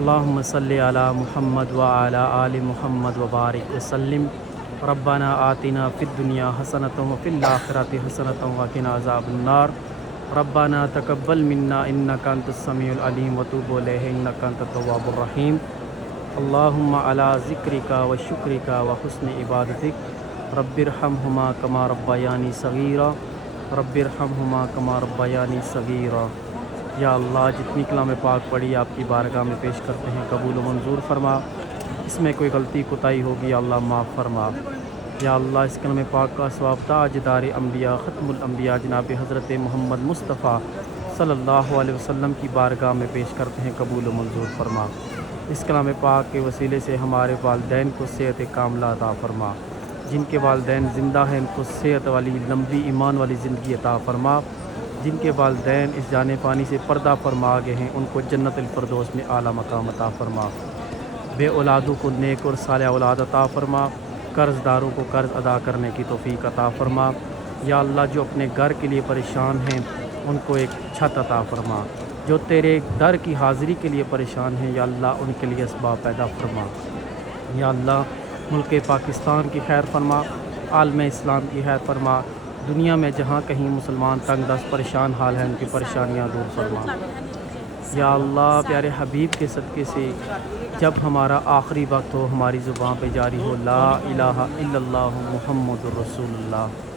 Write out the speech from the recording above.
اللہم صلی علی محمد وعلی آل محمد وبارک وسلم۔ ربنا آتنا فی الدنیا حسنۃ وفی الآخرۃ حسنۃ وقنا عذاب النار۔ ربنا تقبل منا انک انت السمیع العلیم وتوب الیہ انک انت التواب الرحیم۔ اللہم علی ذکرک و شکرک و حسن عبادتک رب ارحمہما کما ربیانی صغیرا، رب ارحمہما کما ربیانی صغیرا۔ یا اللہ، جتنی کلام پاک پڑھی آپ کی بارگاہ میں پیش کرتے ہیں، قبول و منظور فرما۔ اس میں کوئی غلطی کوتاہی ہوگی یا اللہ معاف فرما۔ یا اللہ، اس کلام پاک کا ثواب تاجدار انبیاء ختم الانبیاء جناب حضرت محمد مصطفیٰ صلی اللہ علیہ وسلم کی بارگاہ میں پیش کرتے ہیں، قبول و منظور فرما۔ اس کلام پاک کے وسیلے سے ہمارے والدین کو صحت کاملہ عطا فرما، جن کے والدین زندہ ہیں ان کو صحت والی لمبی ایمان والی زندگی عطا فرما، جن کے والدین اس جانے پانی سے پردہ فرما گئے ہیں ان کو جنت الفردوس میں اعلیٰ مقام عطا فرما، بے اولادوں کو نیک اور صالح اولاد عطا فرما، قرض داروں کو قرض ادا کرنے کی توفیق عطا فرما۔ یا اللہ، جو اپنے گھر کے لیے پریشان ہیں ان کو ایک چھت عطا فرما، جو تیرے در کی حاضری کے لیے پریشان ہیں یا اللہ ان کے لیے اسباب پیدا فرما۔ یا اللہ، ملک پاکستان کی خیر فرما، عالم اسلام کی خیر فرما، دنیا میں جہاں کہیں مسلمان تنگ دست پریشان حال ہیں ان کی پریشانیاں دور فرما۔ یا اللہ، پیارے حبیب کے صدقے سے جب ہمارا آخری وقت ہو، ہماری زبان پہ جاری ہو لا الہ الا اللہ محمد الرسول اللہ۔